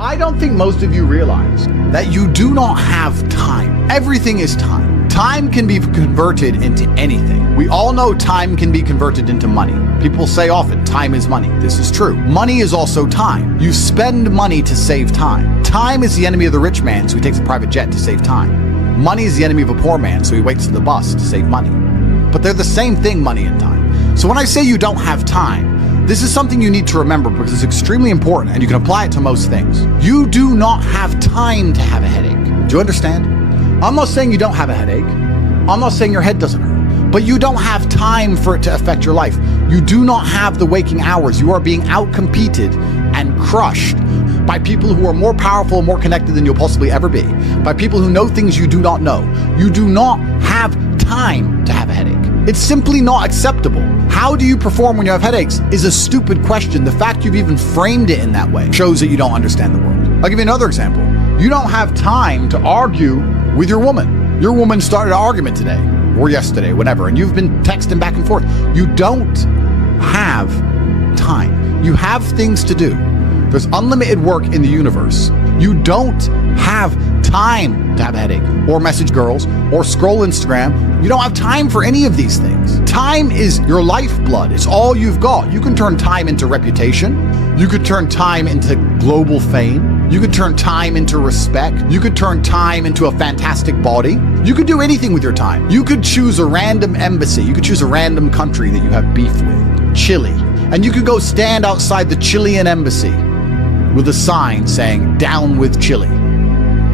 I don't think most of you realize that you do not have time. Everything is time. Time can be converted into anything. We all know time can be converted into money. People say often, time is money. This is true. Money is also time. You spend money to save time. Time is the enemy of the rich man, so he takes a private jet to save time. Money is the enemy of a poor man, so he waits for the bus to save money. But they're the same thing, money and time. So when I say you don't have time, this is something you need to remember because it's extremely important and you can apply it to most things. You do not have time to have a headache. Do you understand? I'm not saying you don't have a headache. I'm not saying your head doesn't hurt. But you don't have time for it to affect your life. You do not have the waking hours. You are being outcompeted and crushed by people who are more powerful and more connected than you'll possibly ever be. By people who know things you do not know. You do not have time to have a headache. It's simply not acceptable. How do you perform when you have headaches is a stupid question. The fact you've even framed it in that way shows that you don't understand the world. I'll give you another example. You don't have time to argue with your woman. Your woman started an argument today or yesterday, whatever, and you've been texting back and forth. You don't have time. You have things to do. There's unlimited work in the universe. You don't have time to have a headache or message girls or scroll Instagram. You don't have time for any of these things. Time is your lifeblood. It's all you've got. You can turn time into reputation. You could turn time into global fame. You could turn time into respect. You could turn time into a fantastic body. You could do anything with your time. You could choose a random embassy. You could choose a random country that you have beef with. Chile. And you could go stand outside the Chilean embassy with a sign saying, "Down with Chile,"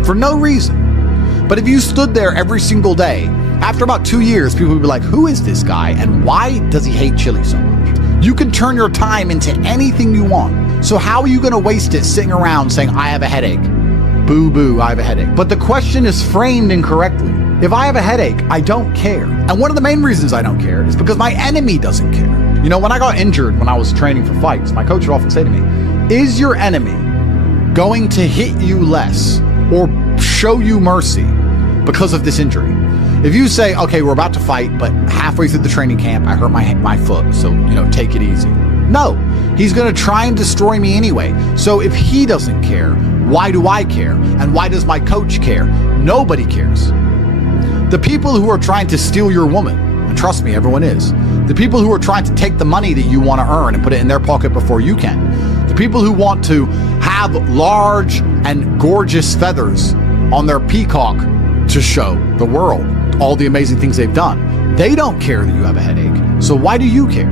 for no reason. But if you stood there every single day, after about 2 years, people would be like, who is this guy and why does he hate Chile so much? You can turn your time into anything you want. So how are you going to waste it sitting around saying, I have a headache? Boo boo, I have a headache. But the question is framed incorrectly. If I have a headache, I don't care. And one of the main reasons I don't care is because my enemy doesn't care. You know, when I got injured when I was training for fights, my coach would often say to me, is your enemy going to hit you less or show you mercy because of this injury? If you say, okay, we're about to fight, but halfway through the training camp, I hurt my foot, so, take it easy. No, he's going to try and destroy me anyway. So if he doesn't care, why do I care? And why does my coach care? Nobody cares. The people who are trying to steal your woman, and trust me, everyone is. The people who are trying to take the money that you want to earn and put it in their pocket before you can. The people who want to have large and gorgeous feathers on their peacock to show the world all the amazing things they've done. They don't care that you have a headache. So why do you care?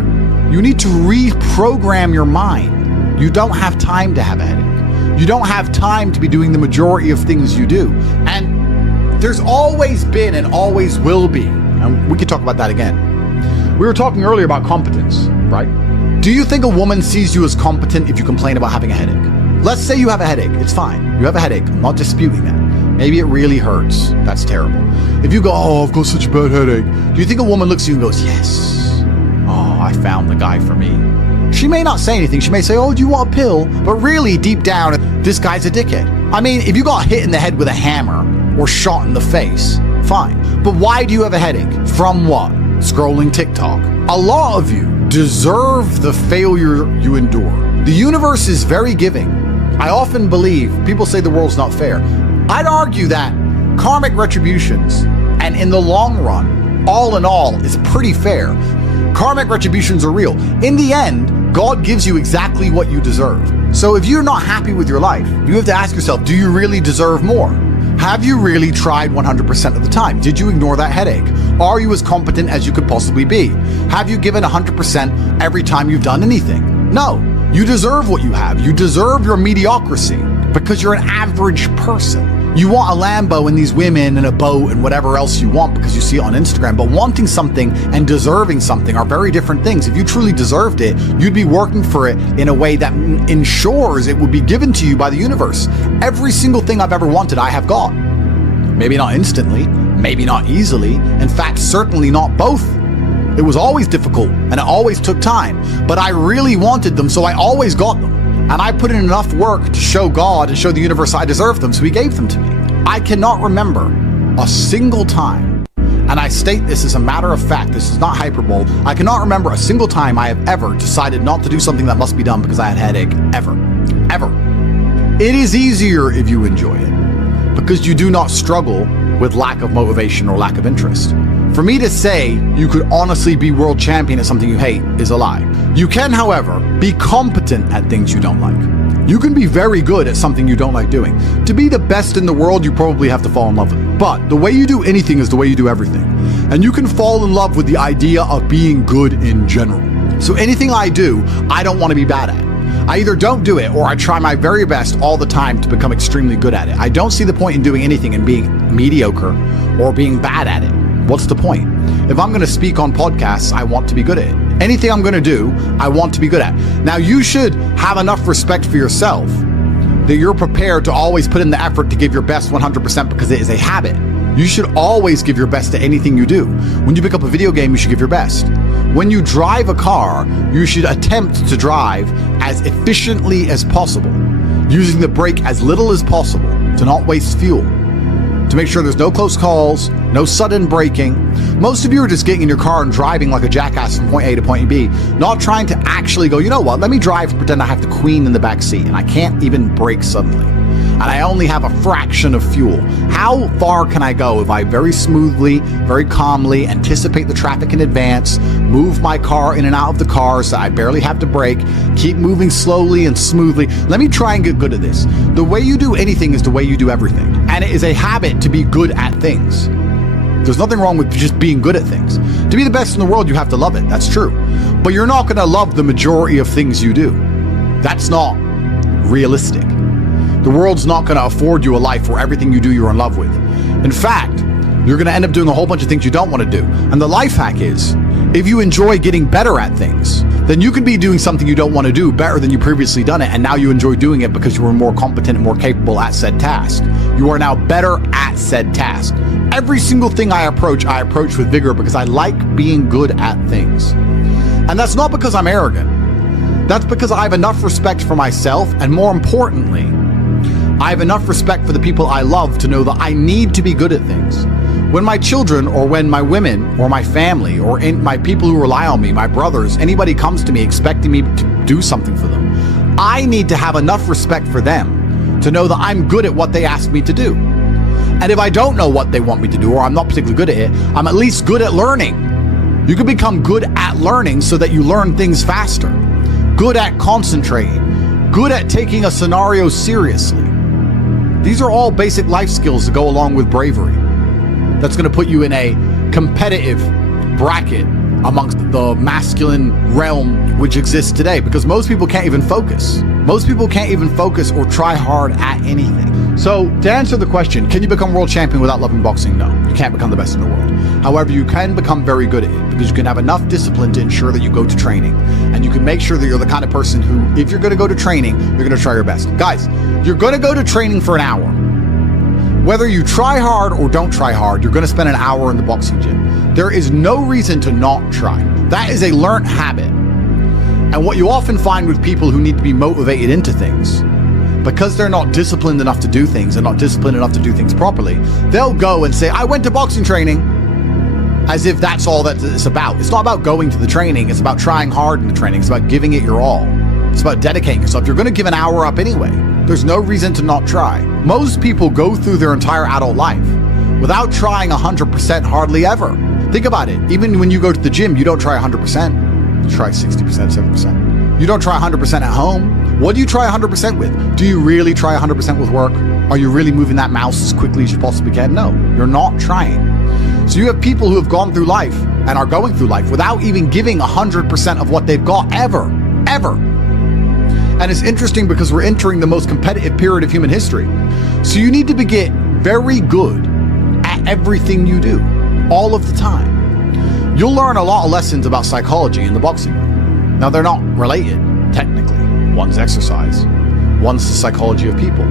You need to reprogram your mind. You don't have time to have a headache. You don't have time to be doing the majority of things you do. And there's always been and always will be, and we could talk about that again. We were talking earlier about competence, right? Do you think a woman sees you as competent if you complain about having a headache? Let's say you have a headache. It's fine. You have a headache. I'm not disputing that. Maybe it really hurts. That's terrible. If you go, oh, I've got such a bad headache. Do you think a woman looks at you and goes, yes, oh, I found the guy for me? She may not say anything. She may say, oh, do you want a pill? But really, deep down, this guy's a dickhead. I mean, if you got hit in the head with a hammer or shot in the face, fine. But why do you have a headache? From what? Scrolling TikTok. A lot of you deserve the failure you endure. The universe is very giving. I often believe, people say the world's not fair. I'd argue that karmic retributions, and in the long run, all in all, is pretty fair. Karmic retributions are real. In the end, God gives you exactly what you deserve. So if you're not happy with your life, you have to ask yourself, do you really deserve more? Have you really tried 100% of the time? Did you ignore that headache? Are you as competent as you could possibly be? Have you given 100% every time you've done anything? No. You deserve what you have. You deserve your mediocrity because you're an average person. You want a Lambo and these women and a boat and whatever else you want because you see it on Instagram, but wanting something and deserving something are very different things. If you truly deserved it, you'd be working for it in a way that ensures it would be given to you by the universe. Every single thing I've ever wanted, I have got. Maybe not instantly, maybe not easily, in fact, certainly not both. It was always difficult and it always took time, but I really wanted them, so I always got them. And I put in enough work to show God and show the universe I deserved them, so he gave them to me. I cannot remember a single time, and I state this as a matter of fact, this is not hyperbole, I cannot remember a single time I have ever decided not to do something that must be done because I had a headache, ever. It is easier if you enjoy it, because you do not struggle with lack of motivation or lack of interest. For me to say you could honestly be world champion at something you hate is a lie. You can, however, be competent at things you don't like. You can be very good at something you don't like doing. To be the best in the world, you probably have to fall in love with it. But the way you do anything is the way you do everything. And you can fall in love with the idea of being good in general. So anything I do, I don't want to be bad at. I either don't do it or I try my very best all the time to become extremely good at it. I don't see the point in doing anything and being mediocre or being bad at it. What's the point? If I'm going to speak on podcasts, I want to be good at it. Anything I'm going to do, I want to be good at. Now, you should have enough respect for yourself that you're prepared to always put in the effort to give your best 100% because it is a habit. You should always give your best to anything you do. When you pick up a video game, you should give your best. When you drive a car, you should attempt to drive as efficiently as possible, using the brake as little as possible to not waste fuel, to make sure there's no close calls, no sudden braking. Most of you are just getting in your car and driving like a jackass from point A to point B, not trying to actually go, you know what, let me drive and pretend I have the queen in the back seat and I can't even brake suddenly. And I only have a fraction of fuel. How far can I go if I very smoothly, very calmly anticipate the traffic in advance, move my car in and out of the cars so I barely have to brake, keep moving slowly and smoothly? Let me try and get good at this. The way you do anything is the way you do everything. And it is a habit to be good at things. There's nothing wrong with just being good at things. To be the best in the world, you have to love it. That's true. But you're not going to love the majority of things you do. That's not realistic. The world's not going to afford you a life where everything you do you're in love with. In fact, you're going to end up doing a whole bunch of things you don't want to do. And the life hack is, if you enjoy getting better at things, then you can be doing something you don't want to do better than you previously done it, and now you enjoy doing it because you were more competent and more capable at said task. You are now better at said task. Every single thing I approach with vigor because I like being good at things. And that's not because I'm arrogant. That's because I have enough respect for myself, and more importantly, I have enough respect for the people I love to know that I need to be good at things. When my children, or when my women, or my family, or my people who rely on me, my brothers, anybody comes to me expecting me to do something for them, I need to have enough respect for them to know that I'm good at what they ask me to do. And if I don't know what they want me to do, or I'm not particularly good at it, I'm at least good at learning. You can become good at learning so that you learn things faster. Good at concentrating. Good at taking a scenario seriously. These are all basic life skills that go along with bravery. That's going to put you in a competitive bracket amongst the masculine realm which exists today, because most people can't even focus. Most people can't even focus or try hard at anything. So to answer the question, can you become world champion without loving boxing? No, you can't become the best in the world. However, you can become very good at it because you can have enough discipline to ensure that you go to training, and you can make sure that you're the kind of person who, if you're going to go to training, you're going to try your best. Guys, you're going to go to training for an hour. Whether you try hard or don't try hard, you're going to spend an hour in the boxing gym. There is no reason to not try. That is a learned habit. And what you often find with people who need to be motivated into things, because they're not disciplined enough to do things and not disciplined enough to do things properly, they'll go and say, I went to boxing training, as if that's all that it's about. It's not about going to the training. It's about trying hard in the training. It's about giving it your all. It's about dedicating yourself. You're going to give an hour up anyway. There's no reason to not try. Most people go through their entire adult life without trying 100% hardly ever. Think about it. Even when you go to the gym, you don't try 100%. You try 60%, 70%. You don't try 100% at home. What do you try 100% with? Do you really try 100% with work? Are you really moving that mouse as quickly as you possibly can? No, you're not trying. So you have people who have gone through life and are going through life without even giving 100% of what they've got ever. And it's interesting because we're entering the most competitive period of human history. So you need to get very good at everything you do, all of the time. You'll learn a lot of lessons about psychology in the boxing room. Now, they're not related, technically. One's exercise, one's the psychology of people.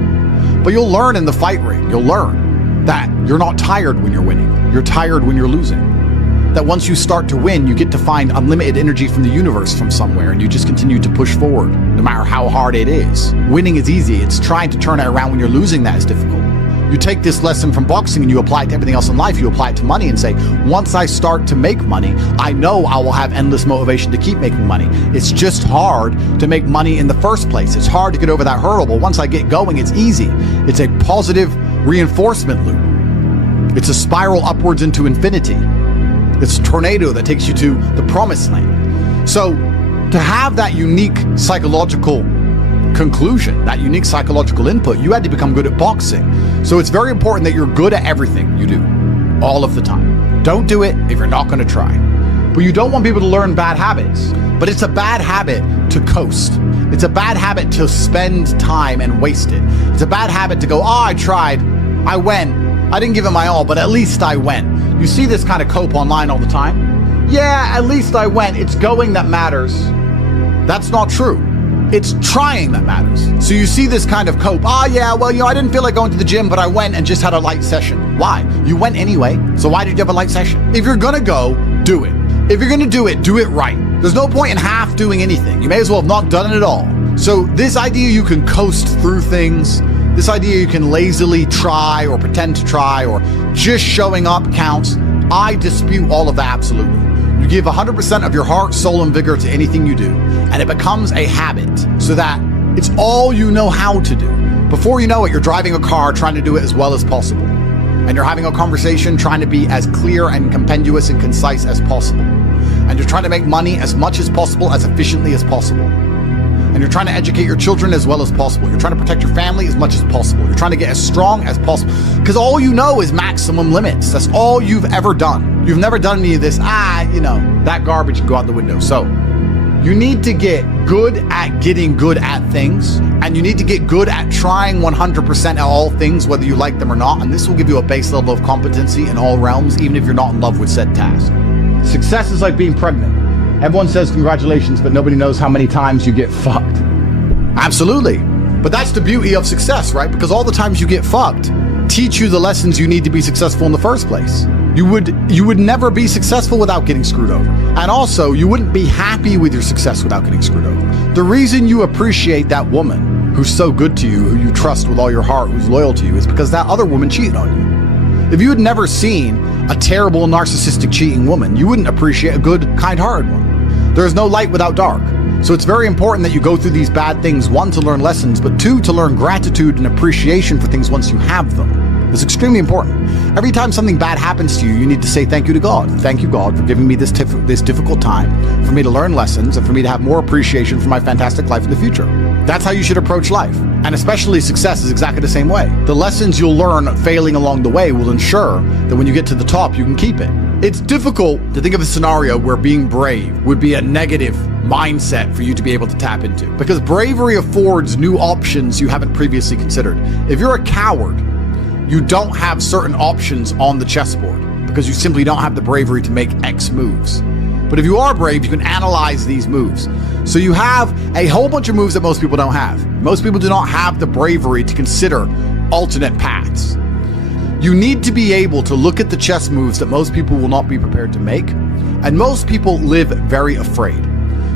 But you'll learn in the fight ring, you'll learn that you're not tired when you're winning. You're tired when you're losing. That once you start to win, you get to find unlimited energy from the universe from somewhere, and you just continue to push forward, no matter how hard it is. Winning is easy. It's trying to turn it around when you're losing that is difficult. You take this lesson from boxing and you apply it to everything else in life. You apply it to money and say, once I start to make money, I know I will have endless motivation to keep making money. It's just hard to make money in the first place. It's hard to get over that hurdle, but once I get going, it's easy. It's a positive reinforcement loop. It's a spiral upwards into infinity. It's a tornado that takes you to the promised land. So to have that unique psychological conclusion, that unique psychological input, you had to become good at boxing. So it's very important that you're good at everything you do, all of the time. Don't do it if you're not going to try. But you don't want people to learn bad habits. But it's a bad habit to coast. It's a bad habit to spend time and waste it. It's a bad habit to go, I tried, I went, I didn't give it my all, but at least I went. You see this kind of cope online all the time. Yeah, at least I went. It's going that matters. That's not true. It's trying that matters. So you see this kind of cope. I didn't feel like going to the gym, but I went and just had a light session. Why? You went anyway. So why did you have a light session? If you're gonna go, do it. If you're gonna do it right. There's no point in half doing anything. You may as well have not done it at all. So this idea you can coast through things, this idea you can lazily try or pretend to try or just showing up counts, I dispute all of that absolutely. You give 100% of your heart, soul, and vigor to anything you do, and it becomes a habit so that it's all you know how to do. Before you know it, you're driving a car trying to do it as well as possible. And you're having a conversation trying to be as clear and compendious and concise as possible. And you're trying to make money as much as possible, as efficiently as possible. And you're trying to educate your children as well as possible. You're trying to protect your family as much as possible. You're trying to get as strong as possible. Because all you know is maximum limits. That's all you've ever done. You've never done any of this, that garbage can go out the window. So you need to get good at getting good at things. And you need to get good at trying 100% at all things, whether you like them or not. And this will give you a base level of competency in all realms, even if you're not in love with said task. Success is like being pregnant. Everyone says congratulations, but nobody knows how many times you get fucked. Absolutely. But that's the beauty of success, right? Because all the times you get fucked teach you the lessons you need to be successful in the first place. You would never be successful without getting screwed over. And also, you wouldn't be happy with your success without getting screwed over. The reason you appreciate that woman who's so good to you, who you trust with all your heart, who's loyal to you, is because that other woman cheated on you. If you had never seen a terrible, narcissistic, cheating woman, you wouldn't appreciate a good, kind-hearted one. There is no light without dark. So it's very important that you go through these bad things, one, to learn lessons, but two, to learn gratitude and appreciation for things once you have them. It's extremely important. Every time something bad happens to you, you need to say thank you to God. Thank you, God, for giving me this difficult time, for me to learn lessons, and for me to have more appreciation for my fantastic life in the future. That's how you should approach life. And especially success is exactly the same way. The lessons you'll learn failing along the way will ensure that when you get to the top, you can keep it. It's difficult to think of a scenario where being brave would be a negative mindset for you to be able to tap into, because bravery affords new options you haven't previously considered. If you're a coward, you don't have certain options on the chessboard because you simply don't have the bravery to make X moves. But if you are brave, you can analyze these moves. So you have a whole bunch of moves that most people don't have. Most people do not have the bravery to consider alternate paths. You need to be able to look at the chess moves that most people will not be prepared to make, and most people live very afraid.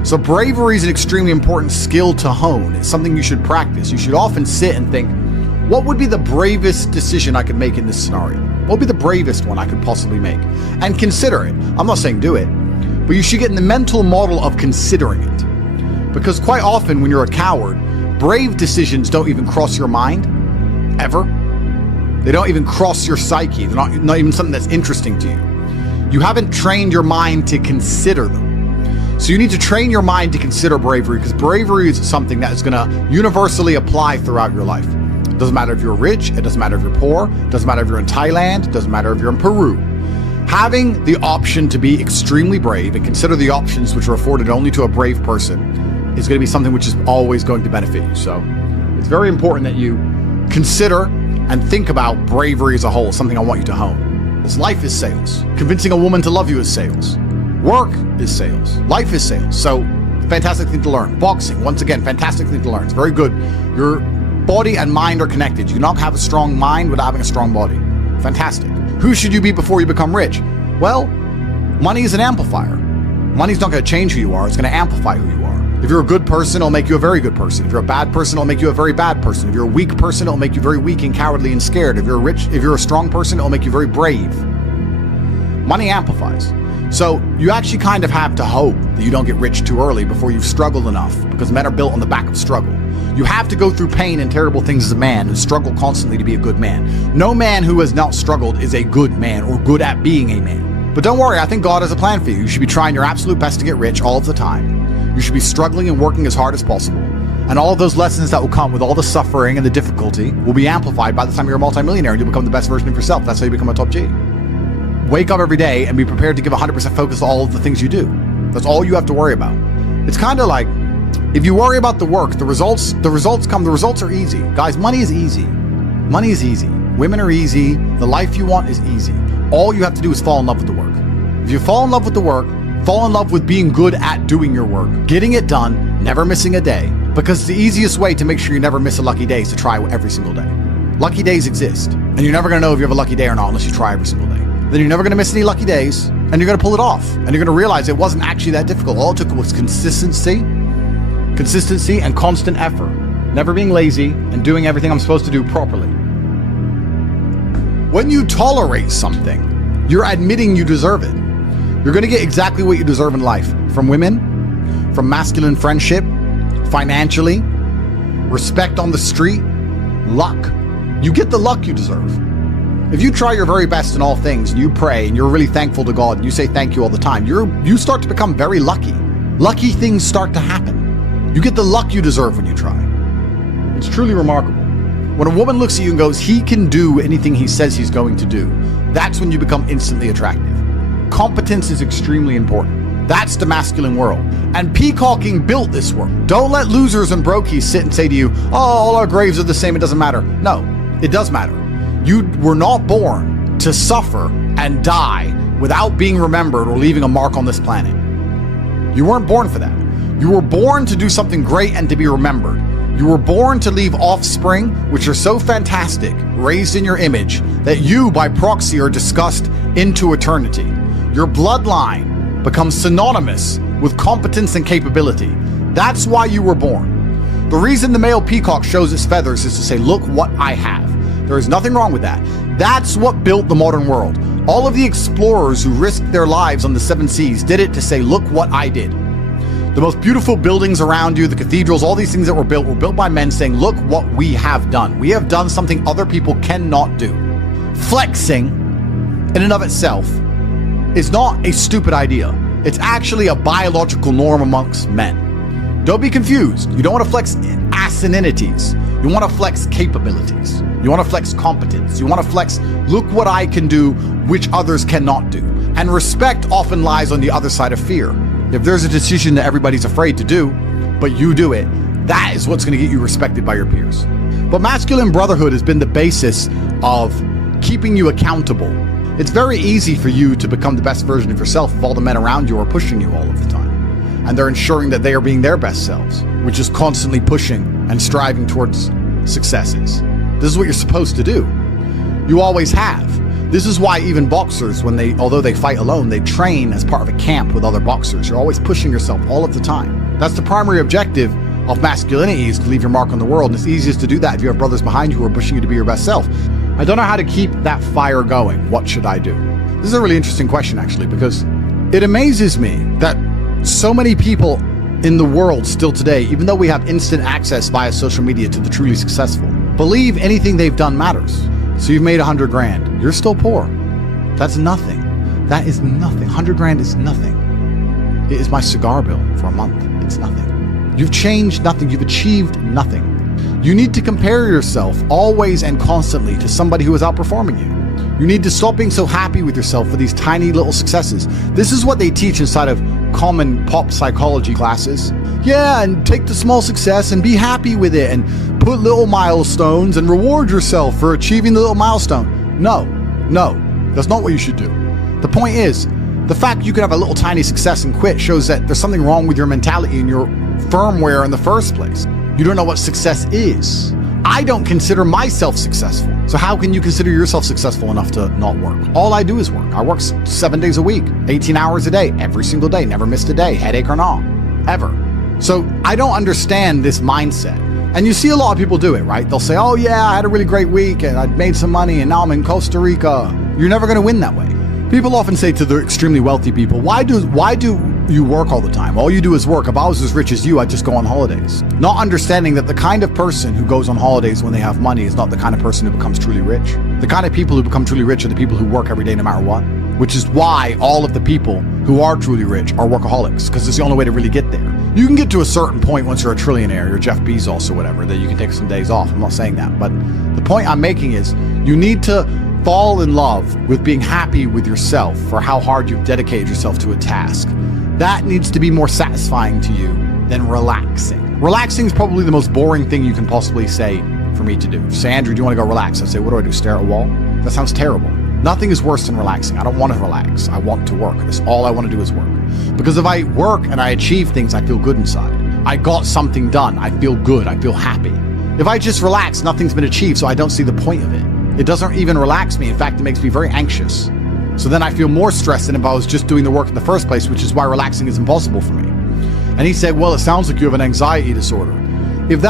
So bravery is an extremely important skill to hone. It's something you should practice. You should often sit and think, what would be the bravest decision I could make in this scenario? What would be the bravest one I could possibly make? And consider it. I'm not saying do it, but you should get in the mental model of considering it. Because quite often when you're a coward, brave decisions don't even cross your mind, ever. They don't even cross your psyche. They're not even something that's interesting to you. You haven't trained your mind to consider them. So you need to train your mind to consider bravery, because bravery is something that is going to universally apply throughout your life. It doesn't matter if you're rich, it doesn't matter if you're poor, it doesn't matter if you're in Thailand, it doesn't matter if you're in Peru. Having the option to be extremely brave and consider the options which are afforded only to a brave person is going to be something which is always going to benefit you. So it's very important that you consider and think about bravery as a whole, something I want you to hone. This life is sales. Convincing a woman to love you is sales. Work is sales. Life is sales. So fantastic thing to learn. Boxing, once again, fantastic thing to learn. It's very good. Your body and mind are connected. You cannot have a strong mind without having a strong body. Fantastic. Who should you be before you become rich? Well, money is an amplifier. Money's not going to change who you are. It's going to amplify who you are. If you're a good person, it'll make you a very good person. If you're a bad person, it'll make you a very bad person. If you're a weak person, it'll make you very weak and cowardly and scared. If you're a strong person, it'll make you very brave. Money amplifies. So you actually kind of have to hope that you don't get rich too early before you've struggled enough, because men are built on the back of struggle. You have to go through pain and terrible things as a man and struggle constantly to be a good man. No man who has not struggled is a good man or good at being a man. But don't worry, I think God has a plan for you. You should be trying your absolute best to get rich all of the time. You should be struggling and working as hard as possible. And all of those lessons that will come with all the suffering and the difficulty will be amplified by the time you're a multimillionaire and you become the best version of yourself. That's how you become a top G. Wake up every day and be prepared to give 100% focus to all of the things you do. That's all you have to worry about. It's kind of like, if you worry about the work, the results come. The results are easy. Guys, money is easy. Money is easy. Women are easy. The life you want is easy. All you have to do is fall in love with the work. If you fall in love with the work, fall in love with being good at doing your work, getting it done, never missing a day, because the easiest way to make sure you never miss a lucky day is to try every single day. Lucky days exist, and you're never going to know if you have a lucky day or not unless you try every single day. Then you're never going to miss any lucky days, and you're going to pull it off, and you're going to realize it wasn't actually that difficult. All it took was consistency and constant effort, never being lazy and doing everything I'm supposed to do properly. When you tolerate something, you're admitting you deserve it. You're going to get exactly what you deserve in life, from women, from masculine friendship, financially, respect on the street, luck. You get the luck you deserve. If you try your very best in all things and you pray and you're really thankful to God and you say thank you all the time, you start to become very lucky. Lucky things start to happen. You get the luck you deserve when you try. It's truly remarkable. When a woman looks at you and goes, he can do anything he says he's going to do, that's when you become instantly attractive. Competence is extremely important. That's the masculine world. And peacocking built this world. Don't let losers and brokies sit and say to you, oh, all our graves are the same, it doesn't matter. No, it does matter. You were not born to suffer and die without being remembered or leaving a mark on this planet. You weren't born for that. You were born to do something great and to be remembered. You were born to leave offspring, which are so fantastic, raised in your image, that you, by proxy, are discussed into eternity. Your bloodline becomes synonymous with competence and capability. That's why you were born. The reason the male peacock shows its feathers is to say, look what I have. There is nothing wrong with that. That's what built the modern world. All of the explorers who risked their lives on the 7 seas did it to say, look what I did. The most beautiful buildings around you, the cathedrals, all these things that were built by men saying, look what we have done. We have done something other people cannot do. Flexing, in and of itself, is not a stupid idea. It's actually a biological norm amongst men. Don't be confused. You don't want to flex asininities. You want to flex capabilities. You want to flex competence. You want to flex, look what I can do, which others cannot do. And respect often lies on the other side of fear. If there's a decision that everybody's afraid to do, but you do it, that is what's going to get you respected by your peers. But masculine brotherhood has been the basis of keeping you accountable. It's very easy for you to become the best version of yourself if all the men around you are pushing you all of the time. And they're ensuring that they are being their best selves, which is constantly pushing and striving towards successes. This is what you're supposed to do. You always have. This is why even boxers, although they fight alone, they train as part of a camp with other boxers. You're always pushing yourself all of the time. That's the primary objective of masculinity, is to leave your mark on the world. And it's easiest to do that if you have brothers behind you who are pushing you to be your best self. I don't know how to keep that fire going. What should I do? This is a really interesting question, actually, because it amazes me that so many people in the world still today, even though we have instant access via social media to the truly successful, believe anything they've done matters. So you've made 100 grand. You're still poor. That's nothing. That is nothing. 100 grand is nothing. It is my cigar bill for a month. It's nothing. You've changed nothing. You've achieved nothing. You need to compare yourself always and constantly to somebody who is outperforming you. You need to stop being so happy with yourself for these tiny little successes. This is what they teach inside of common pop psychology classes. Yeah, and take the small success and be happy with it and put little milestones and reward yourself for achieving the little milestone. No, that's not what you should do. The point is, the fact you could have a little tiny success and quit shows that there's something wrong with your mentality and your firmware in the first place. You don't know what success is. I don't consider myself successful. So how can you consider yourself successful enough to not work? All I do is work. I work 7 days a week, 18 hours a day, every single day, never missed a day, headache or not, ever. So I don't understand this mindset. And you see a lot of people do it, right? They'll say, oh yeah, I had a really great week and I made some money and now I'm in Costa Rica. You're never going to win that way. People often say to the extremely wealthy people, why do you work all the time? All you do is work. If I was as rich as you, I'd just go on holidays. Not understanding that the kind of person who goes on holidays when they have money is not the kind of person who becomes truly rich. The kind of people who become truly rich are the people who work every day no matter what. Which is why all of the people who are truly rich are workaholics, because it's the only way to really get there. You can get to a certain point once you're a trillionaire, you're Jeff Bezos or whatever, that you can take some days off. I'm not saying that, but the point I'm making is you need to fall in love with being happy with yourself for how hard you've dedicated yourself to a task. That needs to be more satisfying to you than relaxing. Relaxing is probably the most boring thing you can possibly say for me to do. Say, Andrew, do you want to go relax? I'd say, what do I do, stare at a wall? That sounds terrible. Nothing is worse than relaxing. I don't want to relax. I want to work. That's all I want to do is work. Because if I work and I achieve things, I feel good inside. I got something done. I feel good. I feel happy. If I just relax, nothing's been achieved, so I don't see the point of it. It doesn't even relax me. In fact, it makes me very anxious. So then I feel more stressed than if I was just doing the work in the first place, which is why relaxing is impossible for me. And he said, well, it sounds like you have an anxiety disorder. If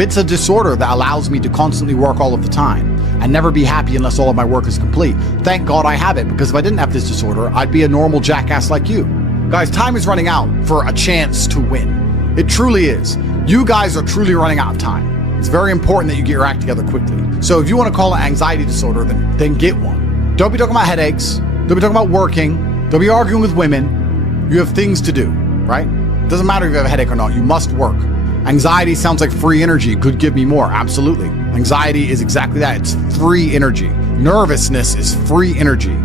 it's a disorder that allows me to constantly work all of the time and never be happy unless all of my work is complete, thank God I have it, because if I didn't have this disorder, I'd be a normal jackass like you. Guys, time is running out for a chance to win. It truly is. You guys are truly running out of time. It's very important that you get your act together quickly. So if you want to call it anxiety disorder, then get one. Don't be talking about headaches. Don't be talking about working. Don't be arguing with women. You have things to do, right? It doesn't matter if you have a headache or not. You must work. Anxiety sounds like free energy. Could give me more. Absolutely. Anxiety is exactly that. It's free energy. Nervousness is free energy.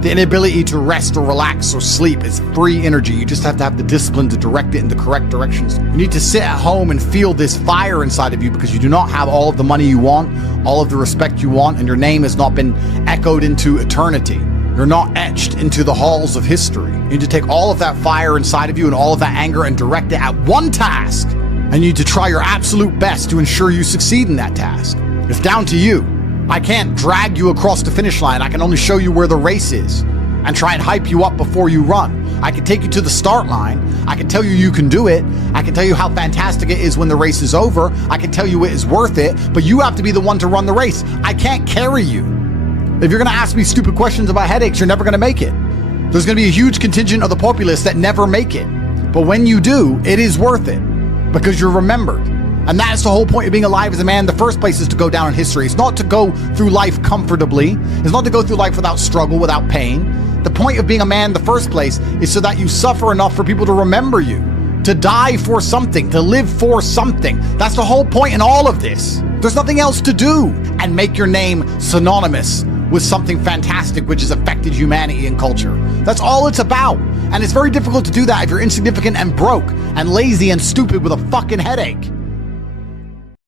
The inability to rest or relax or sleep is free energy. You just have to have the discipline to direct it in the correct directions. You need to sit at home and feel this fire inside of you because you do not have all of the money you want, all of the respect you want, and your name has not been echoed into eternity. You're not etched into the halls of history. You need to take all of that fire inside of you and all of that anger and direct it at one task. And you need to try your absolute best to ensure you succeed in that task. It's down to you. I can't drag you across the finish line. I can only show you where the race is and try and hype you up before you run. I can take you to the start line. I can tell you you can do it. I can tell you how fantastic it is when the race is over. I can tell you it is worth it, but you have to be the one to run the race. I can't carry you. If you're gonna ask me stupid questions about headaches, you're never gonna make it. There's gonna be a huge contingent of the populace that never make it. But when you do, it is worth it because you're remembered. And that's the whole point of being alive as a man in the first place, is to go down in history. It's not to go through life comfortably. It's not to go through life without struggle, without pain. The point of being a man in the first place is so that you suffer enough for people to remember you, to die for something, to live for something. That's the whole point in all of this. There's nothing else to do, and make your name synonymous with something fantastic which has affected humanity and culture. That's all it's about. And it's very difficult to do that if you're insignificant and broke and lazy and stupid with a fucking headache.